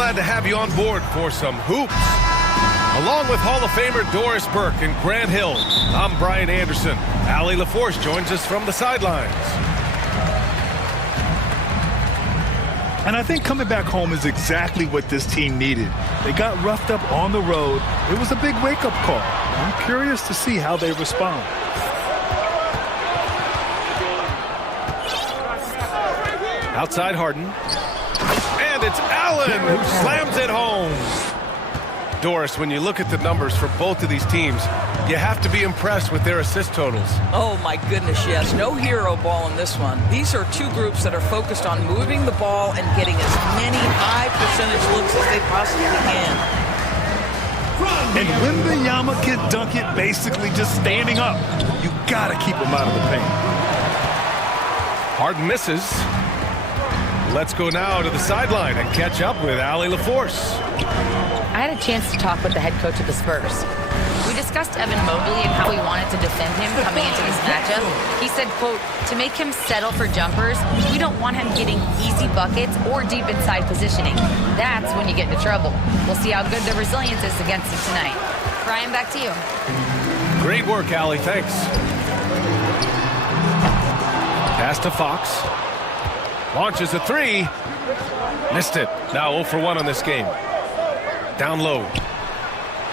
glad to have you on board for some hoops. Along with Hall of Famer Doris Burke and Grant Hill, I'm Brian Anderson. Allie LaForce joins us from the sidelines. And I think coming back home is exactly what this team needed. They got roughed up on the road. It was a big wake-up call. I'm curious to see how they respond. Outside Harden. And it's Allen who slams it home. Doris, when you look at the numbers for both of these teams, you have to be impressed with their assist totals. Oh, my goodness, yes. No hero ball in this one. These are two groups that are focused on moving the ball and getting as many high percentage looks as they possibly can. And Wembanyama can dunk it basically just standing up. You got to keep him out of the paint. Harden misses. Let's go now to the sideline and catch up with Allie LaForce. I had a chance to talk with the head coach of the Spurs. We discussed Evan Mobley and how we wanted to defend him coming into this matchup. He said, quote, to make him settle for jumpers, we don't want him getting easy buckets or deep inside positioning. That's when you get into trouble. We'll see how good the resilience is against him tonight. Brian, back to you. Great work, Allie. Thanks. Pass to Fox. Launches a three. Missed it. Now 0 for 1 on this game. Down low.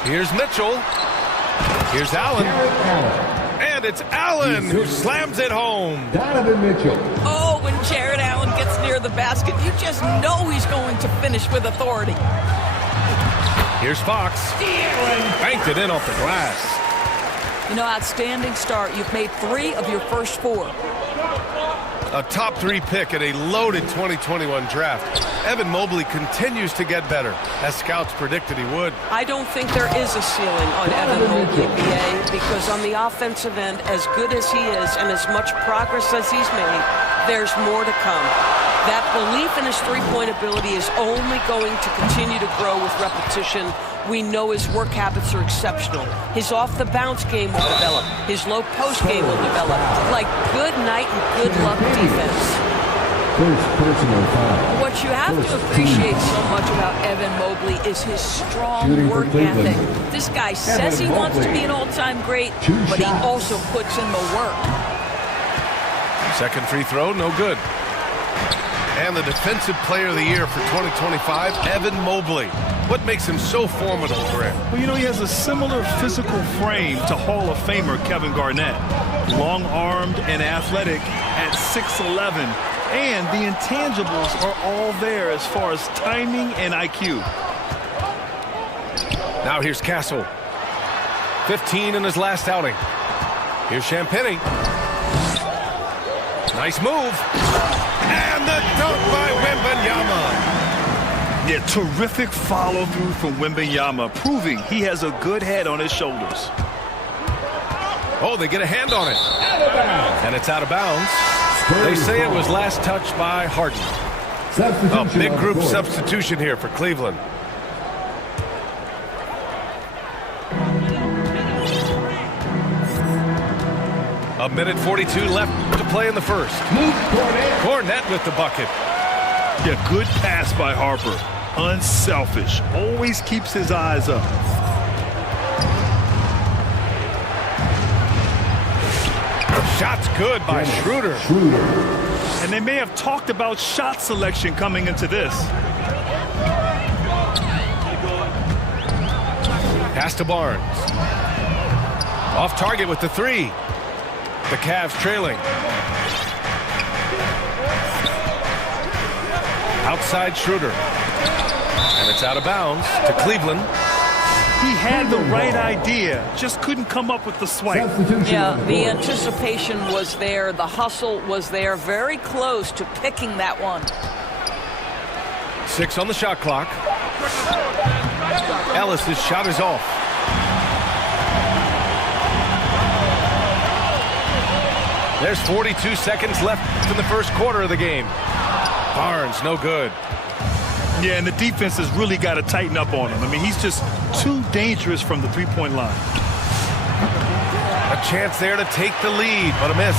Here's Mitchell. Here's Allen. And it's Allen who slams it home. Donovan Mitchell. Oh, when Jared Allen gets near the basket, you just know he's going to finish with authority. Here's Fox. Banked it in off the glass. You know, outstanding start. You've made 3 of your first 4. A top 3 pick in a loaded 2021 draft. Evan Mobley continues to get better, as scouts predicted he would. I don't think there is a ceiling on Evan Mobley, BA, because on the offensive end, as good as he is and as much progress as he's made, there's more to come. That belief in his three-point ability is only going to continue to grow with repetition. We know his work habits are exceptional. His off-the-bounce game will develop. His low-post game will develop. Like good night and good luck defense. First personal foul. What you have to appreciate so much about Evan Mobley is his strong Shooting for work Cleveland. ethic. This guy says he wants to be an all-time great, but he also puts in the work. Second free throw, no good. And the Defensive Player of the Year for 2025, Evan Mobley. What makes him so formidable, Grant? Well, you know, he has a similar physical frame to Hall of Famer Kevin Garnett. Long-armed and athletic at 6'11", and the intangibles are all there as far as timing and IQ. Now here's Castle. 15 in his last outing. Here's Champagny. Nice move. And the dunk by Wembanyama. Yeah, terrific follow-through from Wembanyama, proving he has a good head on his shoulders. Oh, they get a hand on it. And it's out of bounds. They say it was last touched by Harden. A big group substitution here for Cleveland. A minute 42 left to play in the first. Cornette with the bucket. Yeah, good pass by Harper. Unselfish. Always keeps his eyes up. Shot's good by Schroeder. And they may have talked about shot selection coming into this. Pass to Barnes. Off target with the 3. The Cavs trailing. Outside Schroeder. And it's out of bounds to Cleveland. He had the right idea, just couldn't come up with the swipe. Yeah, the anticipation was there. The hustle was there. Very close to picking that one. 6 on the shot clock. Ellis's shot is off. There's 42 seconds left in the first quarter of the game. Barnes, no good. Yeah, and the defense has really got to tighten up on him. I mean, he's just too dangerous from the three-point line. A chance there to take the lead, but a miss.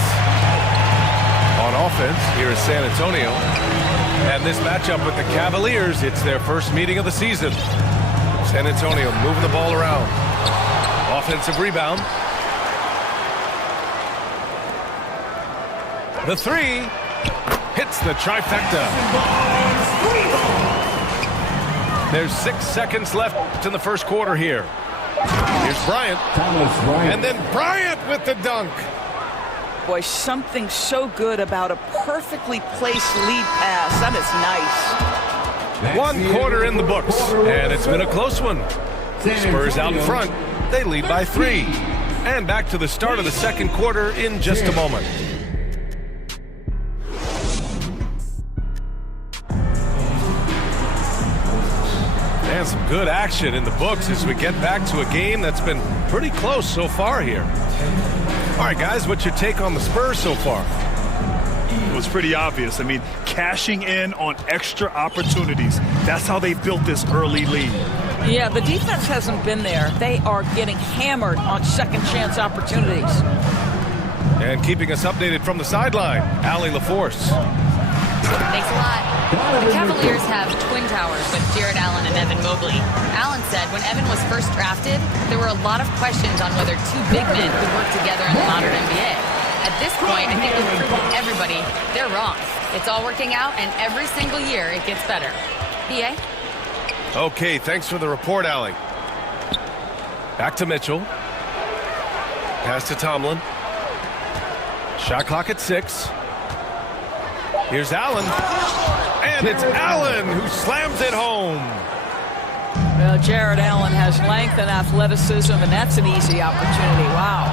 On offense, here is San Antonio. And this matchup with the Cavaliers, it's their first meeting of the season. San Antonio moving the ball around. Offensive rebound. The three hits the trifecta. There's 6 seconds left in the first quarter here. Here's Bryant. And then Bryant with the dunk. Boy, something so good about a perfectly placed lead pass. That is nice. 1 quarter in the books, and it's been a close one. Spurs out in front. They lead by 3. And back to the start of the second quarter in just a moment. And some good action in the books as we get back to a game that's been pretty close so far here. All right, guys, what's your take on the Spurs so far? It was pretty obvious. I mean, cashing in on extra opportunities. That's how they built this early lead. Yeah, the defense hasn't been there. They are getting hammered on second chance opportunities. And keeping us updated from the sideline, Allie LaForce. Thanks a lot. The Cavaliers have twin towers with Jared Allen and Evan Mobley. Allen said when Evan was first drafted, there were a lot of questions on whether 2 big men could work together in the modern NBA. At this point, I think we've proven everybody they're wrong. It's all working out, and every single year it gets better. PA? Okay, thanks for the report, Allie. Back to Mitchell. Pass to Tomlin. Shot clock at 6. Here's Allen. And it's Allen who slams it home. Well, Jared Allen has length and athleticism, and that's an easy opportunity. Wow.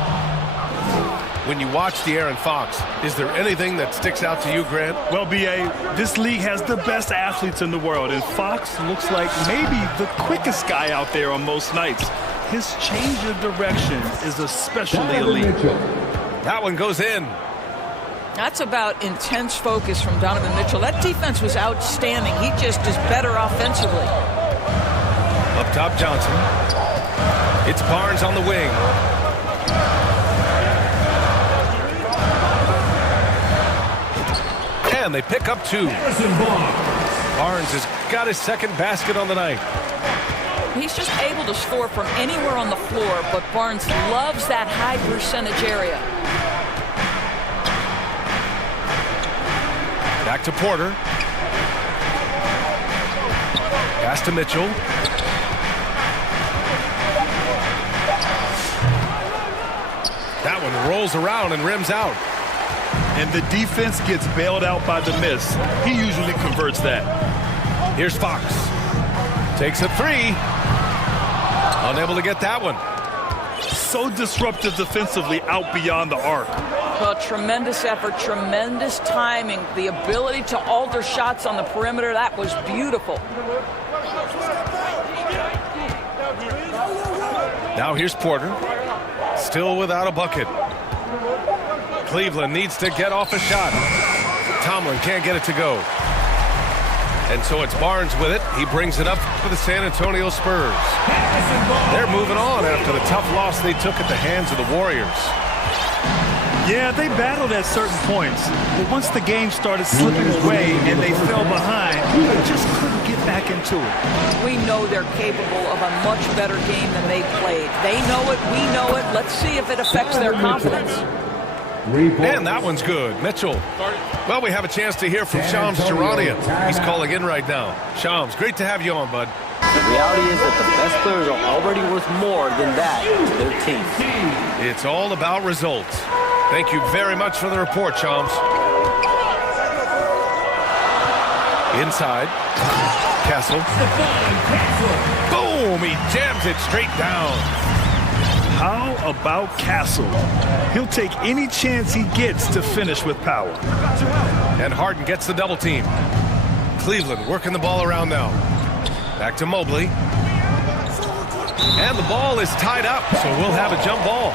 When you watch De'Aaron Fox, is there anything that sticks out to you, Grant? Well, B.A., this league has the best athletes in the world, and Fox looks like maybe the quickest guy out there on most nights. His change of direction is especially elite. That one goes in. That's about intense focus from Donovan Mitchell. That defense was outstanding. He just is better offensively. Up top, Johnson. It's Barnes on the wing. And they pick up 2. Barnes has got his second basket on the night. He's just able to score from anywhere on the floor, but Barnes loves that high percentage area. Back to Porter. Pass to Mitchell. That one rolls around and rims out. And the defense gets bailed out by the miss. He usually converts that. Here's Fox. Takes a 3. Unable to get that one. So disruptive defensively out beyond the arc. Well, tremendous effort, tremendous timing, the ability to alter shots on the perimeter. That was beautiful. Now here's Porter. Still without a bucket. Cleveland needs to get off a shot. Tomlin can't get it to go. And so it's Barnes with it. He brings it up for the San Antonio Spurs. They're moving on after the tough loss they took at the hands of the Warriors. Yeah, they battled at certain points, but once the game started slipping away and they fell behind, they just couldn't get back into it. We know they're capable of a much better game than they played. They know it, we know it. Let's see if it affects their confidence. And that one's good. Mitchell. Well, we have a chance to hear from Shams Charania. He's calling in right now. Shams, great to have you on, bud. The reality is that the best players are already worth more than that to their team. It's all about results. Thank you very much for the report, Shams. Inside. Castle. Boom! He jams it straight down. How about Castle? He'll take any chance he gets to finish with power. And Harden gets the double team. Cleveland working the ball around now. Back to Mobley. And the ball is tied up, so we'll have a jump ball.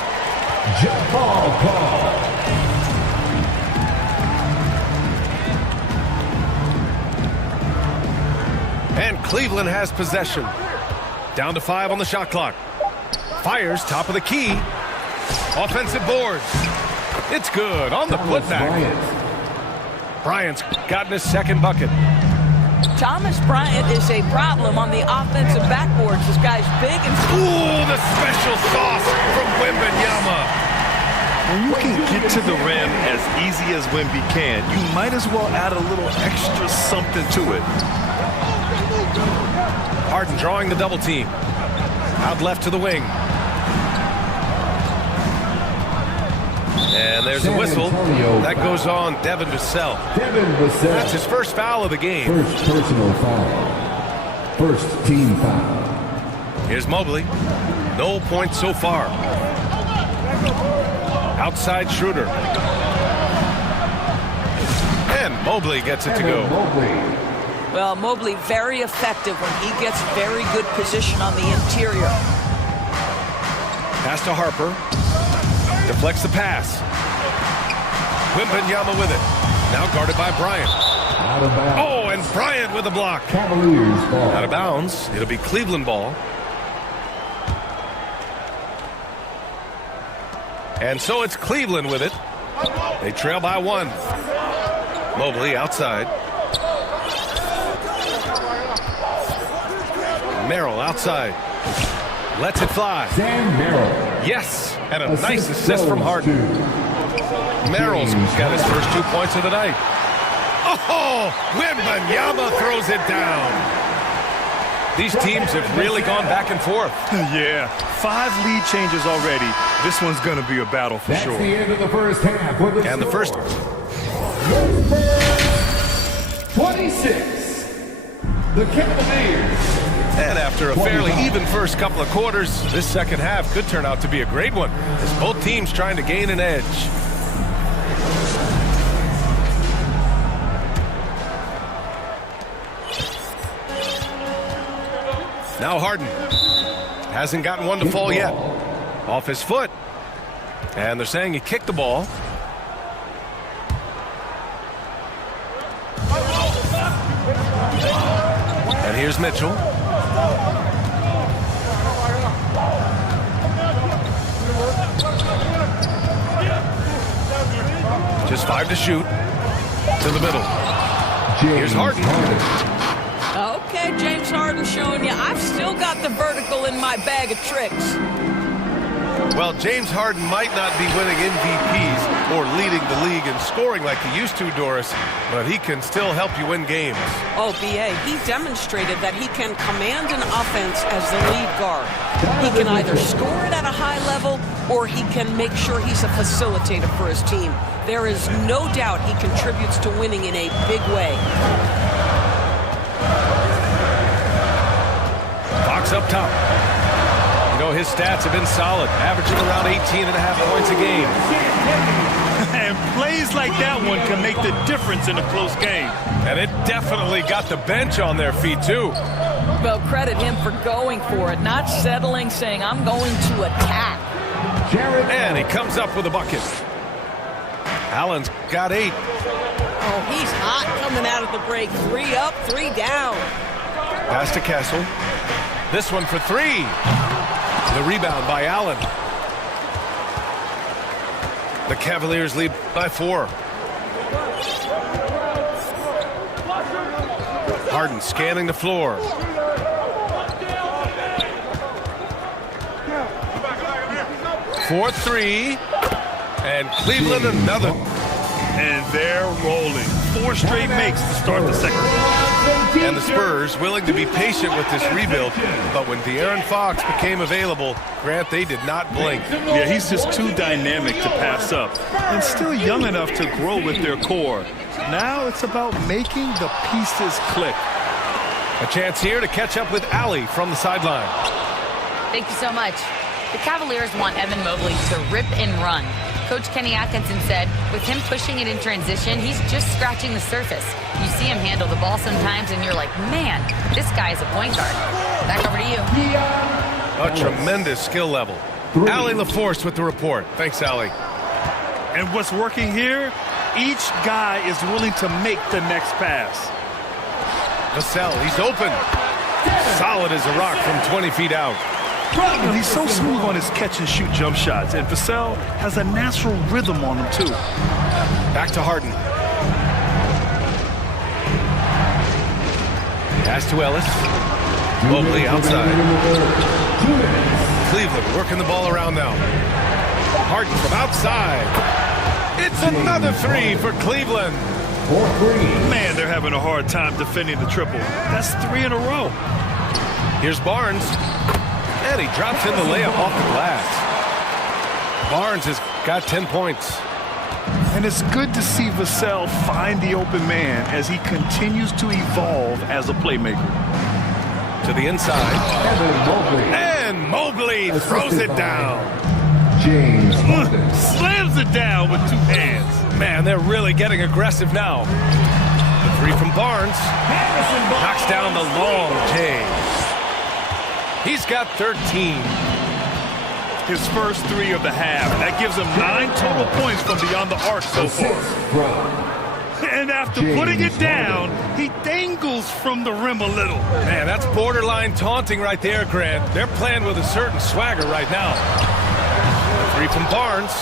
Jump ball call. And Cleveland has possession. Down to 5 on the shot clock. Fires top of the key. Offensive boards. It's good on the putback. Bryant's gotten his second bucket. Thomas Bryant is a problem on the offensive backboards. This guy's big and... Ooh, the special sauce from Wembanyama. When you can get to the rim as easy as Wemby can, you might as well add a little extra something to it. Harden drawing the double team. Out left to the wing. And there's a whistle. That goes on Devin Vassell. That's his first foul of the game. First personal foul. First team foul. Here's Mobley. No points so far. Outside Schroeder. And Mobley gets it to go. Well, Mobley very effective when he gets very good position on the interior. Pass to Harper. Deflects the pass. Wembanyama with it. Now guarded by Bryant. Out of bounds. Oh, and Bryant with a block. Cavaliers ball. Out of bounds. It'll be Cleveland ball. And so it's Cleveland with it. They trail by 1. Mobley outside. Merrill outside. Lets it fly. Sam Merrill. Yes, and a nice assist from Harden. Merrill's got his first 2 points of the night. Oh, Wembanyama throws it down. These teams have really gone back and forth. Yeah, 5 lead changes already. This one's going to be a battle for That's sure. the end of the first half. For the And the first. 26. The Cavaliers. And after a fairly even first couple of quarters, this second half could turn out to be a great one, as both teams trying to gain an edge. Now Harden hasn't gotten one to fall yet. Off his foot. And they're saying he kicked the ball. And here's Mitchell. Just 5 to shoot. To the middle. Here's Harden. Okay, James Harden showing you I've still got the vertical in my bag of tricks. Well, James Harden might not be winning MVPs or leading the league in scoring like he used to, Doris, but he can still help you win games. Oh, B.A., he demonstrated that he can command an offense as the lead guard. He can either score it at a high level or he can make sure he's a facilitator for his team. There is no doubt he contributes to winning in a big way. Fox up top. You know, his stats have been solid, averaging around 18.5 points a game. And plays like that one can make the difference in a close game. And it definitely got the bench on their feet, too. Well, credit him for going for it, not settling, saying, I'm going to attack. And he comes up with a bucket. Allen's got 8. Oh, he's hot coming out of the break. 3 up, 3 down. Pass to Castle. This one for 3. The rebound by Allen. The Cavaliers lead by 4. Harden scanning the floor. For 3. And Cleveland another. And they're rolling. 4 straight makes to start the second. And the Spurs willing to be patient with this rebuild, but when De'Aaron Fox became available, Grant, they did not blink. Yeah, he's just too dynamic to pass up and still young enough to grow with their core. Now it's about making the pieces click. A chance here to catch up with Allie from the sideline. Thank you so much. The Cavaliers want Evan Mobley to rip and run. Coach Kenny Atkinson said, with him pushing it in transition, he's just scratching the surface. You see him handle the ball sometimes, and you're like, man, this guy is a point guard. Back over to you. A tremendous skill level. Allie LaForce with the report. Thanks, Allie. And what's working here? Each guy is willing to make the next pass. Vassell, he's open. Solid as a rock from 20 feet out. And he's so smooth on his catch-and-shoot jump shots, and Vassell has a natural rhythm on him, too. Back to Harden. Pass to Ellis. Mobley outside. Cleveland working the ball around now. Harden from outside. It's another three for Cleveland. Man, they're having a hard time defending the triple. That's 3 in a row. Here's Barnes. And he drops in the layup off the glass. Barnes has got 10 points. And it's good to see Vassell find the open man as he continues to evolve as a playmaker. To the inside. And Mobley throws it down. James Slams it down with 2 hands. Man, they're really getting aggressive now. The three from Barnes. Knocks down the long J. He's got 13. His first 3 of the half. That gives him 9 total points from beyond the arc so far. And after putting it down, he dangles from the rim a little. Man, that's borderline taunting right there, Grant. They're playing with a certain swagger right now. The three from Barnes.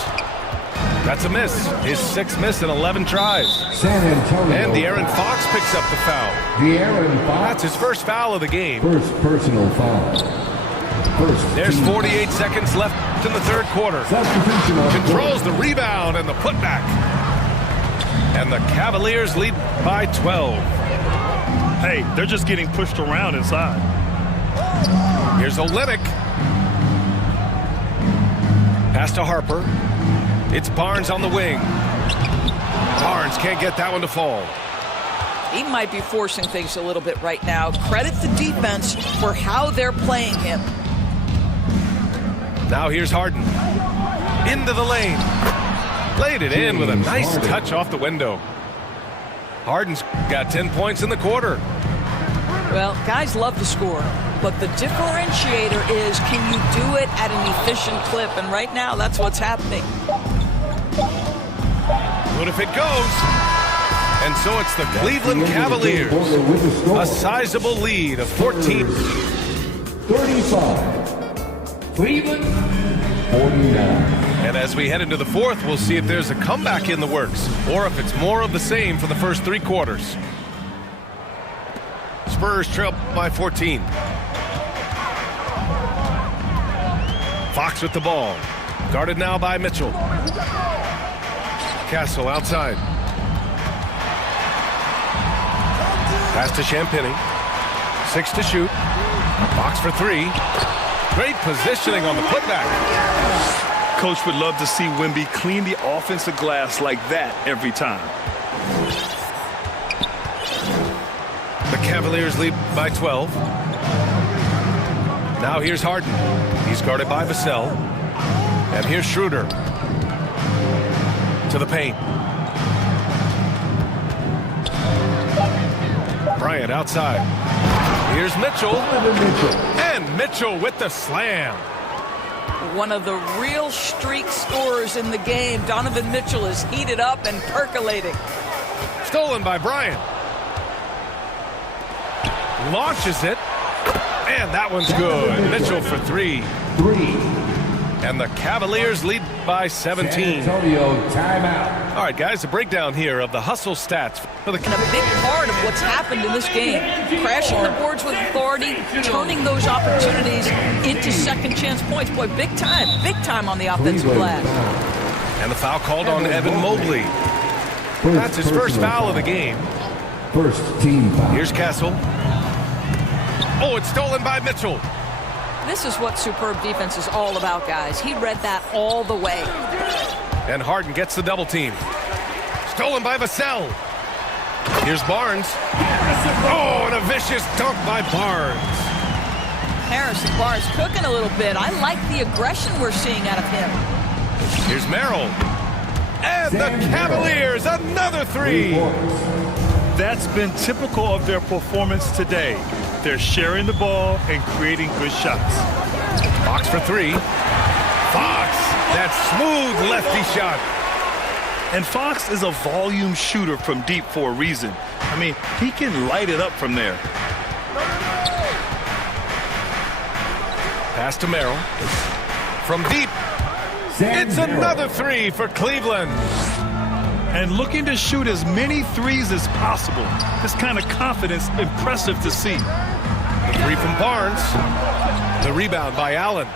That's a miss. His 6th miss in 11 tries. San Antonio. And De'Aaron Fox picks up the foul. De'Aaron Fox. That's his first foul of the game. First personal foul. There's 48 seconds left in the third quarter. Controls the rebound and the putback. And the Cavaliers lead by 12. Hey, they're just getting pushed around inside. Here's Olynyk. Pass to Harper. It's Barnes on the wing. Barnes can't get that one to fall. He might be forcing things a little bit right now. Credit the defense for how they're playing him. Now here's Harden. Into the lane. Laid it in with a nice touch off the window. Harden's got 10 points in the quarter. Well, guys love to score, but the differentiator is, can you do it at an efficient clip? And right now, that's what's happening. What if it goes? And so it's the Cleveland Cavaliers. A sizable lead of 14. 35. Cleveland 49. And as we head into the fourth, we'll see if there's a comeback in the works or if it's more of the same for the first 3 quarters. Spurs trail by 14. Fox with the ball. Guarded now by Mitchell. Castle outside. Pass to Champagny. 6 to shoot. Fox for 3. Great positioning on the putback. Coach would love to see Wemby clean the offensive glass like that every time. The Cavaliers lead by 12. Now here's Harden. He's guarded by Vassell. And here's Schroeder. To the paint. Bryant outside. Here's Mitchell. And Mitchell with the slam. One of the real streak scorers in the game. Donovan Mitchell is heated up and percolating. Stolen by Bryant. Launches it. And that one's good. Mitchell for 3. And the Cavaliers lead by 17. San Antonio timeout. All right, guys, a breakdown here of the hustle stats for the. And a big part of what's happened in this game, crashing the boards with authority, turning those opportunities into second chance points. Boy, big time on the offensive glass. And the foul called on Evan Mobley. That's his first foul of the game. First team foul. Here's Castle. Oh, it's stolen by Mitchell. This is what superb defense is all about, guys. He read that all the way. And Harden gets the double team. Stolen by Vassell. Here's Barnes. Oh, and a vicious dunk by Barnes. Harrison Barnes cooking a little bit. I like the aggression we're seeing out of him. Here's Merrill. And the Cavaliers, another 3. That's been typical of their performance today. They're sharing the ball and creating good shots. Fox for 3. Fox, that smooth lefty shot. And Fox is a volume shooter from deep for a reason. I mean, he can light it up from there. Pass to Merrill. From deep. It's another 3 for Cleveland. and looking to shoot as many threes as possible. This kind of confidence, impressive to see. The three from Barnes. The rebound by Allen.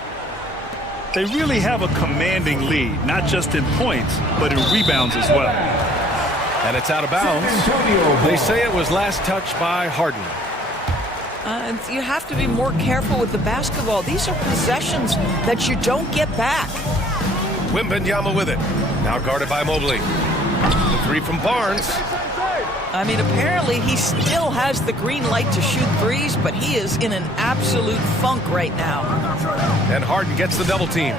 They really have a commanding lead, not just in points, but in rebounds as well. And it's out of bounds. They say it was last touched by Harden. You have to be more careful with the basketball. These are possessions that you don't get back. Wembanyama with it. Now guarded by Mobley. The three from Barnes. I mean, apparently he still has the green light to shoot threes, but he is in an absolute funk right now. And Harden gets the double team.